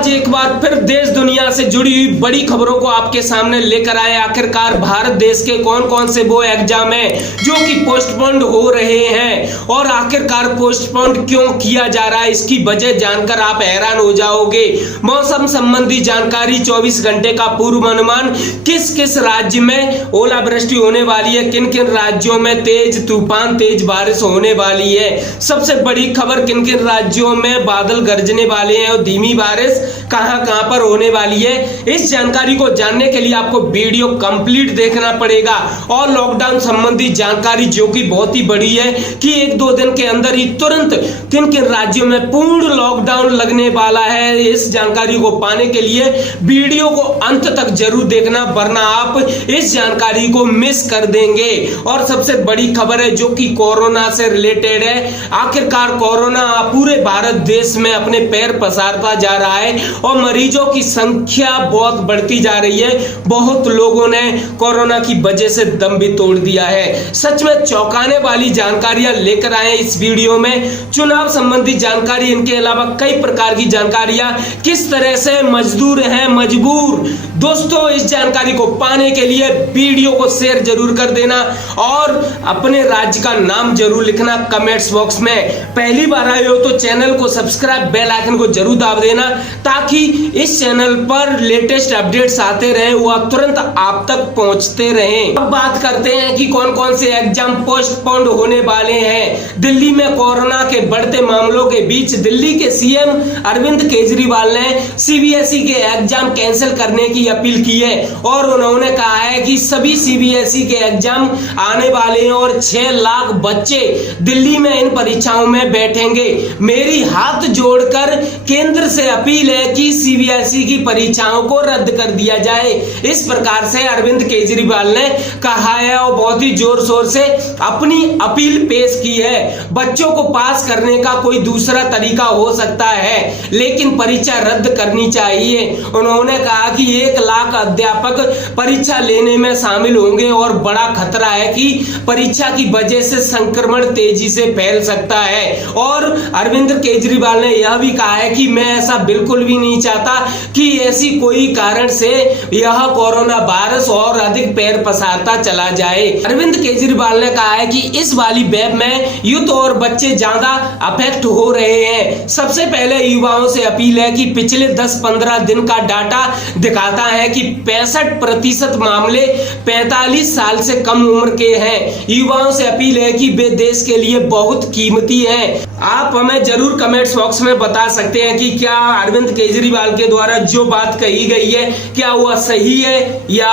आज एक बार फिर देश दुनिया से जुड़ी हुई बड़ी खबरों को आपके सामने लेकर आए। आखिरकार भारत देश के कौन कौन से वो एग्जाम है जो कि पोस्टपोन्ड हो रहे हैं और आखिरकार पोस्टपोन्ड क्यों किया जा रहा है, इसकी वजह जानकर आप हैरान हो जाओगे। मौसम संबंधी जानकारी, 24 घंटे का पूर्वानुमान, किस किस राज्य में ओलावृष्टि होने वाली है, किन किन राज्यों में तेज तूफान तेज बारिश होने वाली है, सबसे बड़ी खबर किन किन राज्यों में बादल गरजने वाले हैं और धीमी बारिश कहां कहां पर होने वाली है। इस जानकारी को जानने के लिए आपको वीडियो कंप्लीट देखना पड़ेगा। और लॉकडाउन संबंधी जानकारी जो कि बहुत ही बड़ी है कि 1-2 दिन के अंदर ही तुरंत किन किन राज्यों में पूर्ण लॉकडाउन लगने वाला है। इस जानकारी को पाने के लिए वीडियो को अंत तक जरूर देखना, वरना आप इस जानकारी को मिस कर देंगे। और सबसे बड़ी खबर है जो कि कोरोना से रिलेटेड है। आखिरकार कोरोना पूरे भारत देश में अपने पैर पसारता जा रहा है और मरीजों की संख्या बहुत बढ़ती जा रही है। बहुत लोगों ने कोरोना की वजह से दम भी तोड़ दिया है। सच में चौंकाने वाली जानकारियां लेकर आए इस वीडियो में। चुनाव संबंधी जानकारी, इनके अलावा कई प्रकार की जानकारियां, किस तरह से मजदूर हैं मजबूर। दोस्तों, इस जानकारी को पाने के लिए वीडियो को शेयर जरूर कर देना और अपने राज्य का नाम जरूर लिखना कमेंट्स बॉक्स में। पहली बार आए हो तो चैनल को सब्सक्राइब, बेल आइकन को जरूर दाब देना ताकि इस चैनल पर लेटेस्ट अपडेट्स आते रहे, वह तुरंत आप तक पहुंचते रहें। अब बात करते हैं कि कौन कौन से एग्जाम पोस्टपोन्ड होने वाले हैं। दिल्ली में कोरोना के बढ़ते मामलों के बीच दिल्ली के सीएम अरविंद केजरीवाल ने सीबीएसई के एग्जाम कैंसिल करने की अपील की है और उन्होंने कहा है कि सभी सीबीएसई के एग्जाम आने वाले हैं और 6 लाख बच्चे दिल्ली में इन परीक्षाओं में बैठेंगे। मेरी हाथ जोड़कर केंद्र से अपील है कि सीबीएसई की परीक्षाओं को रद्द कर दिया जाए। इस प्रकार से अरविंद केजरीवाल ने कहा है और बहुत ही जोर शोर से अपनी अपील पेश की है। बच्चों को पास करने का कोई दूसरा तरीका हो सकता है, लेकिन परीक्षा रद्द करनी चाहिए। उन्होंने कहा कि 1 लाख अध्यापक परीक्षा लेने में शामिल होंगे और बड़ा खतरा है कि परीक्षा की वजह से संक्रमण तेजी से फैल सकता है। और अरविंद केजरीवाल ने यह भी कहा है कि मैं ऐसा बिल्कुल भी नहीं चाहता कि ऐसी कोई कारण से यह कोरोना वायरस और अधिक पैर पसारता चला जाए। अरविंद केजरीवाल ने कहा है कि इस वाली वेव में यूथ और बच्चे ज्यादा अफेक्ट हो रहे हैं। सबसे पहले युवाओं से अपील है कि पिछले 10-15 दिन का डाटा दिखाता है कि 65% मामले 45 साल से कम उम्र के हैं। युवाओं से अपील है कि वे देश के लिए बहुत कीमती हैं। आप हमें जरूर कमेंट्स बॉक्स में बता सकते हैं कि क्या अरविंद केजरीवाल के द्वारा जो बात कही गई है क्या वह सही है या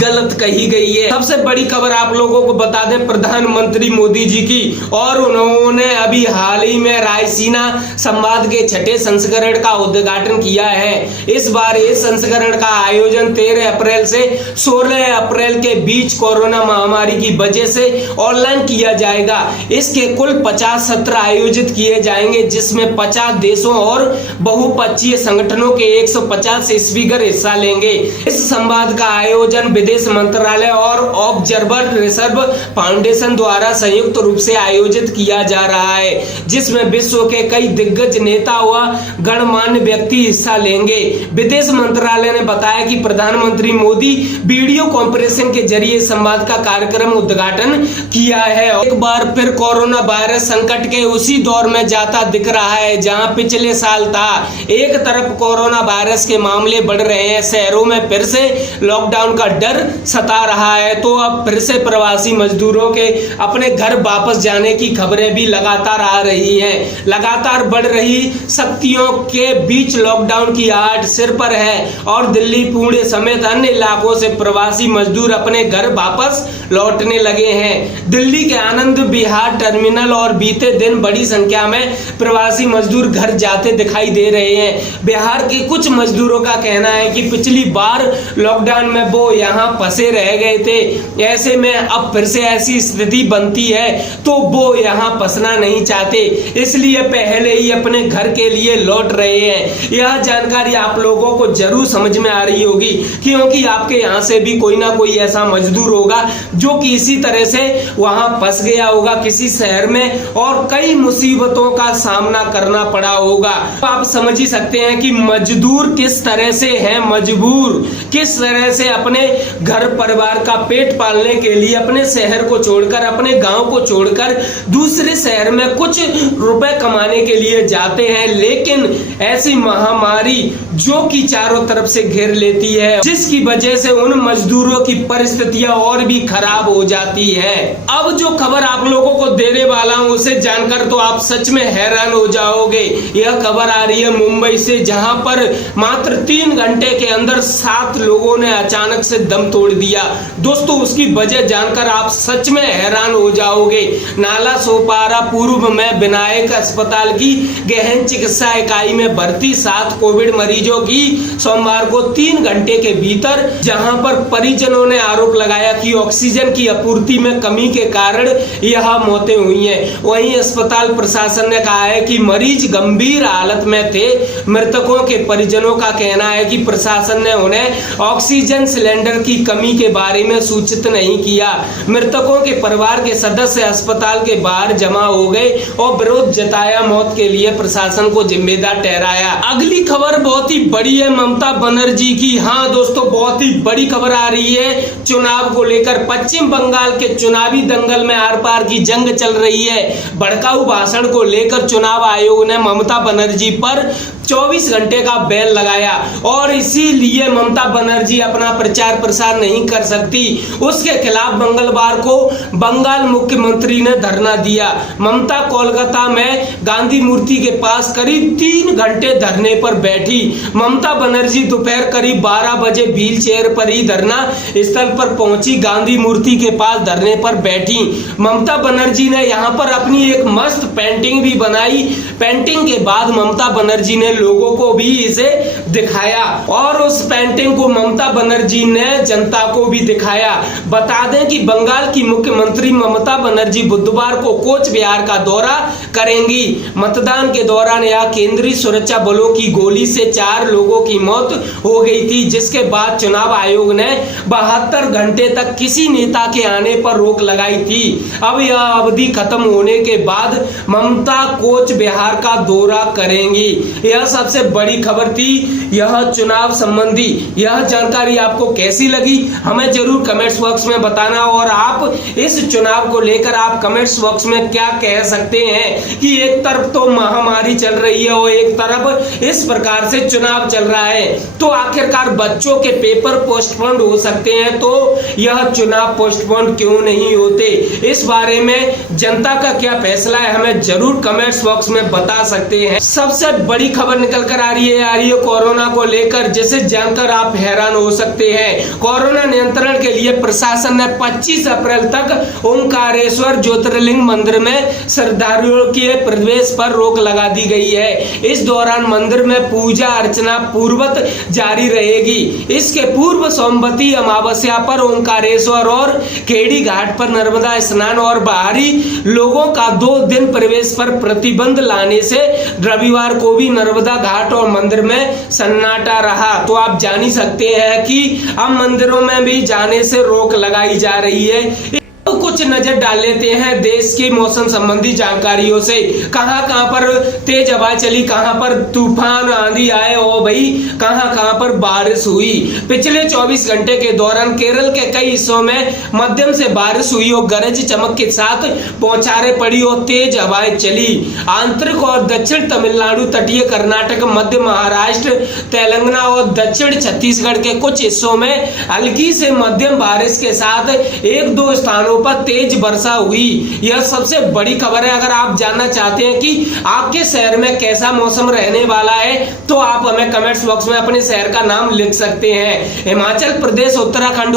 गलत कही गई है। सबसे बड़ी खबर आप लोगों को बता दें प्रधानमंत्री मोदी जी की, और उन्होंने अभी हाल ही में रायसीना संवाद के 6ठे संस्करण का उद्घाटन किया है। इस बार इस संस्करण का आयोजन 13 अप्रैल से 16 अप्रैल के बीच कोरोना महामारी की वजह से ऑनलाइन किया जाएगा। इसके कुल 50 सत्र आयोजित किए जाएंगे, जिसमें 50 देशों और बहुपक्षीय संगठनों के 150 स्पीकर हिस्सा लेंगे। इस संवाद का आयोजन विदेश मंत्रालय और ऑब्जर्वर रिसर्व फाउंडेशन द्वारा संयुक्त रूप से आयोजित किया जा रहा है, जिसमें विश्व के कई दिग्गज नेता व गणमान्य व्यक्ति हिस्सा लेंगे। विदेश मंत्रालय ने बताया कि प्रधानमंत्री मोदी वीडियो कॉन्फ्रेंसिंग के जरिए संवाद का कार्यक्रम उद्घाटन किया है। एक बार फिर कोरोना वायरस संकट के उसी दौर में जाता दिख रहा है जहां पिछले साल था। एक तरफ कोरोना वायरस के मामले बढ़ रहे हैं, शहरों में फिर से लॉकडाउन का डर सता रहा है, तो अब फिर से प्रवासी मजदूरों के अपने घर वापस जाने की खबरें भी लगातार आ रही हैं। लगातार बढ़ रही शक्तियों के बीच लॉकडाउन की आहट सिर पर है और दिल्ली, पुणे समेत अन्य इलाकों से प्रवासी मजदूर अपने घर वापस लौटने लगे हैं। दिल्ली के आनंद विहार टर्मिनल और बीते दिन बड़ी संख्या में प्रवासी मजदूर घर जाते दिखाई दे रहे हैं। बिहार के कुछ मजदूरों का कहना है कि पिछली बार लॉकडाउन में वो यहाँ फंसे रह गए थे, ऐसे में अब फिर से ऐसी स्थिति बनती है तो वो यहाँ फंसना नहीं चाहते, इसलिए पहले ही अपने घर के लिए लौट रहे हैं। यह जानकारी आप लोगों को जरूर समझ में आ रही होगी, क्योंकि आपके यहाँ से भी कोई ना कोई ऐसा मजदूर होगा जो कि इसी तरह से वहां फंस गया होगा किसी शहर में और कई मुसीबतों का सामना करना पड़ा होगा। तो आप समझ ही सकते हैं कि मजदूर किस तरह से हैं मजबूर, किस तरह से अपने घर परिवार का पेट पालने के लिए अपने शहर को छोड़कर, अपने गांव को छोड़कर दूसरे शहर में कुछ रुपए कमाने के लिए जाते हैं। लेकिन ऐसी महामारी जो कि चारों तरफ से घेर लेती है, जिसकी वजह से उन मजदूरों की परिस्थितियां और भी खराब हो जाती है। अब जो खबर आप लोगों को देने वाला हूं उसे जानकर तो आप सच में हैरान हो जाओगे। यह खबर आ रही है मुंबई से, जहां पर मात्र 3 घंटे के अंदर 7 लोगों ने अचानक से दम तोड़ दिया। दोस्तों, उसकी वजह जानकर आप सच में हैरान हो जाओगे। नाला सोपारा पूर्व में विनायक अस्पताल की गहन चिकित्सा इकाई में भर्ती 7 कोविड मरीजों की सोमवार को 3 घंटे के भीतर, जहां पर परिजनों ने आरोप लगाया कि ऑक्सीजन की आपूर्ति में कमी के कारण यह मौतें हुई हैं। वहीं अस्पताल प्रशासन ने कहा है कि मरीज गंभीर हालत में थे। मृतकों के परिजनों का कहना है कि प्रशासन ने उन्हें ऑक्सीजन सिलेंडर की कमी के बारे में सूचित नहीं किया। मृतकों के परिवार के सदस्य अस्पताल के बाहर जमा हो गए और विरोध जताया, मौत के लिए प्रशासन को जिम्मेदार ठहराया। अगली खबर बहुत ही बड़ी है ममता बनर्जी की। हाँ दोस्तों, बहुत ही बड़ी खबर आ रही है चुनाव को लेकर। पश्चिम बंगाल के चुनावी दंगल में आर पार की जंग चल रही है। भड़काऊ भाषण को लेकर चुनाव आयोग ने ममता बनर्जी पर 24 घंटे का बैन लगाया और इसीलिए ममता बनर्जी अपना प्रचार प्रसार नहीं कर सकती। उसके खिलाफ मंगलवार को बंगाल मुख्यमंत्री ने धरना दिया। ममता कोलकाता में गांधी मूर्ति के पास करीब 3 घंटे धरने पर बैठी। ममता बनर्जी दोपहर करीब 12 बजे व्हील चेयर पर ही धरना स्थल पर पहुंची, गांधी मूर्ति के पास धरने पर बैठी। ममता बनर्जी ने यहां पर अपनी एक मस्त पेंटिंग भी बनाई। पेंटिंग के बाद ममता बनर्जी ने लोगों को भी इसे दिखाया और उस पेंटिंग को ममता बनर्जी ने जनता को भी दिखाया। बता दें कि बंगाल की मुख्यमंत्री ममता बनर्जी बुधवार को कोच बिहार का दौरा करेंगी। मतदान के दौरान यह केंद्रीय सुरक्षा बलों की गोली से 4 लोगों की मौत हो गई थी, जिसके बाद चुनाव आयोग ने 72 घंटे तक किसी नेता के आने पर रोक लगाई थी। अब यह अवधि खत्म होने के बाद ममता कोच बिहार का दौरा करेंगी। यह सबसे बड़ी खबर थी यह चुनाव संबंधी। यह जानकारी आपको कैसी लगी हमें जरूर कमेंट्स बॉक्स में बताना, और आप इस चुनाव को लेकर आप कमेंट्स बॉक्स में क्या कह सकते हैं कि एक तरफ तो महामारी चल रही है और एक तरफ इस प्रकार से चुनाव चल रहा है, तो आखिरकार बच्चों के पेपर पोस्टपोन हो सकते हैं, तो यह चुनाव पोस्टपोन क्यों नहीं होते? इस बारे में जनता का क्या फैसला है हमें जरूर कमेंट्स बॉक्स में बता सकते हैं। सबसे बड़ी खबर निकल कर आ रही है कोरोना को लेकर, जिसे जानकर आप हैरान हो सकते हैं। कोरोना नियंत्रण के लिए प्रशासन ने 25 अप्रैल तक ओंकारेश्वर ज्योतिर्लिंग मंदिर में श्रद्धालुओं के प्रवेश पर रोक लगा दी गई है। इस दौरान मंदिर में पूजा अर्चना पूर्वत जारी रहेगी। इसके पूर्व सोमवती अमावस्या पर ओंकारेश्वर और खेड़ी घाट पर नर्मदा स्नान और बाहरी लोगों का 2 दिन प्रवेश पर प्रतिबंध लाने से रविवार को भी नर्मदा घाट और मंदिर में सन्नाटा रहा। तो आप जान ही सकते हैं कि अब मंदिरों में भी जाने से रोक लगाई जा रही है। तो कुछ नजर डाल लेते हैं देश की मौसम संबंधी जानकारियों से। कहां पर तेज हवा चली, कहां पर तूफान आंधी आए और भाई कहां पर बारिश हुई। पिछले 24 घंटे के दौरान केरल के कई हिस्सों में मध्यम से बारिश हुई और गरज चमक के साथ बौछारें पड़ी और तेज हवाएं चली। आंतरिक और दक्षिण तमिलनाडु, तटीय कर्नाटक, मध्य महाराष्ट्र, तेलंगाना और दक्षिण छत्तीसगढ़ के कुछ हिस्सों में हल्की से मध्यम बारिश के साथ 1-2 स्थानों पर तेज वर्षा हुई। यह सबसे बड़ी खबर है। अगर आप जानना चाहते हैं कि आपके शहर में कैसा मौसम रहने वाला है, तो आप हमें कमेंट्स बॉक्स में अपने शहर का नाम लिख सकते हैं। हिमाचल प्रदेश, उत्तराखंड,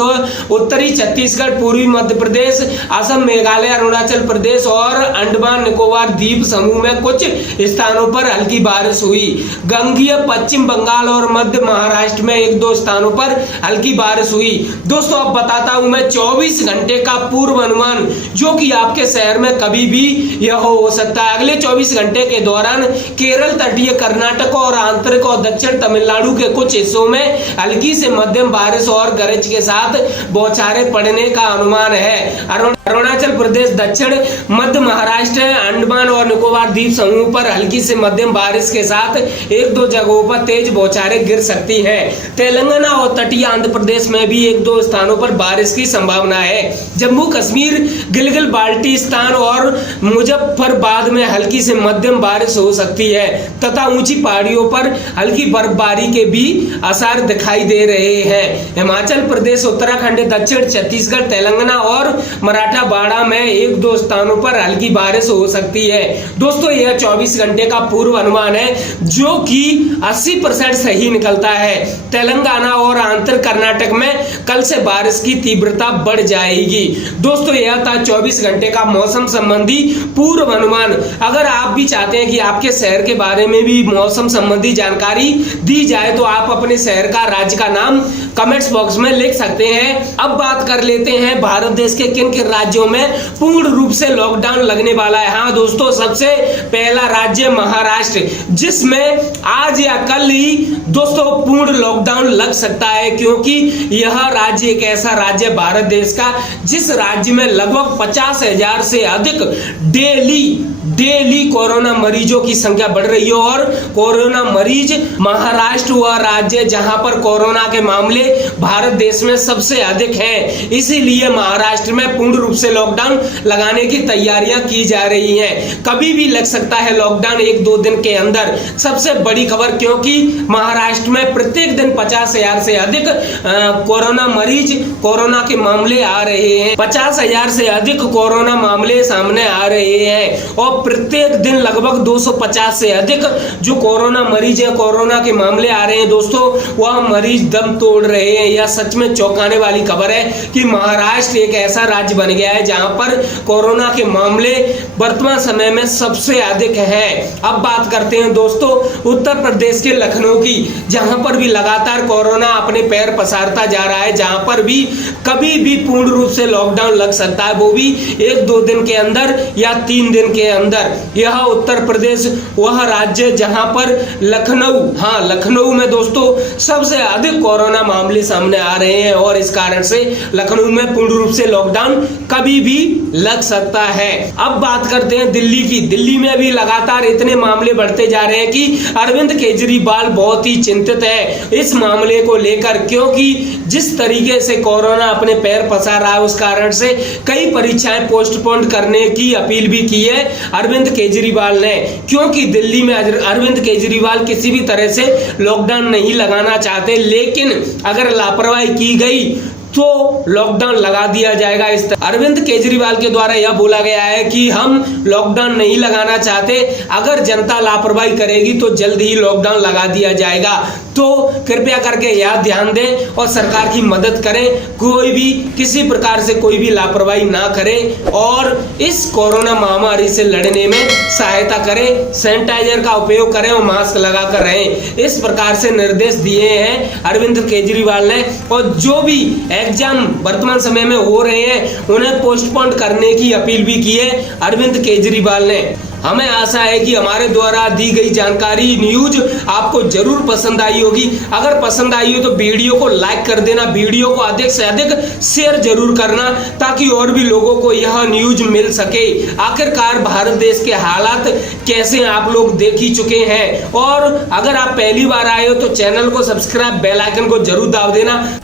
उत्तरी छत्तीसगढ़, पूर्वी मध्य प्रदेश, असम, मेघालय, अरुणाचल प्रदेश और अंडमान निकोबार द्वीप समूह में कुछ स्थानों पर हल्की बारिश हुई। गंगीय पश्चिम बंगाल और मध्य महाराष्ट्र में 1-2 स्थानों पर हल्की बारिश हुई। दोस्तों, अब बताता हूं मैं 24 घंटे का पूर्व अनुमान, जो कि आपके शहर में कभी भी यह हो सकता है। अगले 24 घंटे के दौरान केरल, तटीय कर्नाटक और आंतरिक और दक्षिण तमिलनाडु के कुछ हिस्सों में हल्की से मध्यम बारिश और गरज के साथ बौछारें पड़ने का अनुमान है। अरुणाचल प्रदेश, दक्षिण मध्य महाराष्ट्र, अंडमान और निकोबार द्वीप समूह पर हल्की से मध्यम बारिश के साथ एक दो जगहों पर तेज बौछारें गिर सकती हैं। तेलंगाना और तटीय आंध्र प्रदेश में भी एक दो स्थानों पर बारिश की संभावना है। जम्मू कश्मीर, गिलगित बाल्टिस्तान और मुजफ्फराबाद में हल्की से मध्यम बारिश हो सकती है तथा ऊंची पहाड़ियों पर हल्की बर्फबारी के भी आसार दिखाई दे रहे हैं। हिमाचल प्रदेश, उत्तराखंड, दक्षिण छत्तीसगढ़, तेलंगाना और मराठवाड़ा में एक दो स्थानों पर हल्की बारिश हो सकती है। दोस्तों, यह 24 घंटे का पूर्व अनुमान है जो कि 80% सही निकलता है। तेलंगाना और आंध्र कर्नाटक में कल से बारिश की तीव्रता बढ़ जाएगी। दोस्तों, यह था 24 घंटे का मौसम संबंधी पूर्व अनुमान। अगर आप भी चाहते हैं कि आपके शहर के बारे में भी मौसम संबंधी जानकारी दी जाए तो आप अपने शहर का, राज्य का नाम कमेंट्स बॉक्स में लिख सकते हैं। अब बात कर लेते हैं भारत देश के किन किन राज्यों में पूर्ण रूप से लॉकडाउन लगने वाला है। हाँ दोस्तों, सबसे पहला राज्य महाराष्ट्र, जिसमें आज या कल ही दोस्तों पूर्ण लॉकडाउन लग सकता है, क्योंकि यह राज्य एक ऐसा राज्य भारत देश का जिस राज्य में लगभग 50,000 से अधिक डेली कोरोना मरीजों की संख्या बढ़ रही है और कोरोना मरीज महाराष्ट्र वह राज्य जहां पर कोरोना के मामले भारत देश में सबसे अधिक हैं। इसीलिए महाराष्ट्र में पूर्ण रूप से लॉकडाउन लगाने की तैयारियां की जा रही हैं। कभी भी लग सकता है लॉकडाउन 1-2 दिन के अंदर। सबसे बड़ी खबर, क्योंकि महाराष्ट्र में प्रत्येक दिन 50,000 से अधिक कोरोना मरीज, कोरोना के मामले आ रहे हैं। 50,000 से अधिक कोरोना मामले सामने आ रहे हैं और प्रत्येक दिन लगभग 250 से अधिक जो कोरोना मरीज है, कोरोना के मामले आ रहे हैं दोस्तों, वह मरीज दम तोड़ रहे हैं। यह सच में चौंकाने वाली खबर है कि महाराष्ट्र एक ऐसा राज्य बन गया है जहां पर कोरोना के मामले वर्तमान समय में सबसे अधिक है। अब बात करते हैं दोस्तों उत्तर प्रदेश के लखनऊ की, जहां पर भी लगातार कोरोना अपने पैर पसारता जा रहा है, जहां पर भी कभी भी पूर्ण रूप से लॉकडाउन लग सकता है, वो भी 1-2 दिन के अंदर या 3 दिन के अंदर। यह उत्तर प्रदेश वह राज्य जहां पर लखनऊ में दोस्तों सबसे अधिक कोरोना मामले सामने आ रहे हैं और इस कारण से लखनऊ में पूर्ण रूप से लॉकडाउन कभी भी लग सकता है। अब बात करते हैं दिल्ली की। दिल्ली में भी लगातार इतने मामले बढ़ते जा रहे हैं कि अरविंद केजरीवाल बहुत ही चिंतित है इस मामले को लेकर, क्योंकि जिस तरीके से कोरोना अपने पैर पसार रहा है उस कारण से कई परीक्षाएं पोस्टपोन करने की अपील भी की है अरविंद केजरीवाल ने, क्योंकि दिल्ली में अरविंद केजरीवाल किसी भी तरह से लॉकडाउन नहीं लगाना चाहते, लेकिन अगर लापरवाही की गई तो लॉकडाउन लगा दिया जाएगा। इस अरविंद केजरीवाल के द्वारा यह बोला गया है कि हम लॉकडाउन नहीं लगाना चाहते, अगर जनता लापरवाही करेगी तो जल्द ही लॉकडाउन लगा दिया जाएगा। तो कृपया करके यह ध्यान दें और सरकार की मदद करें, कोई भी किसी प्रकार से कोई भी लापरवाही ना करे और इस कोरोना महामारी से लड़ने में सहायता करें। सैनिटाइजर का उपयोग करें और मास्क लगाकर रहें। इस प्रकार से निर्देश दिए हैं अरविंद केजरीवाल ने और जो भी एग्जाम वर्तमान समय में हो रहे हैं उन्हें पोस्टपोन करने की अपील भी की है अरविंद केजरीवाल ने। हमें आशा है कि हमारे द्वारा दी गई जानकारी, न्यूज आपको जरूर पसंद आई होगी। अगर पसंद आई हो तो वीडियो को लाइक कर देना, वीडियो को अधिक से अधिक शेयर जरूर करना ताकि और भी लोगों को यह न्यूज मिल सके। आखिरकार भारत देश के हालात कैसे आप लोग देख ही चुके हैं और अगर आप पहली बार आए हो तो चैनल को सब्सक्राइब, बेल आइकन को जरूर दबा देना।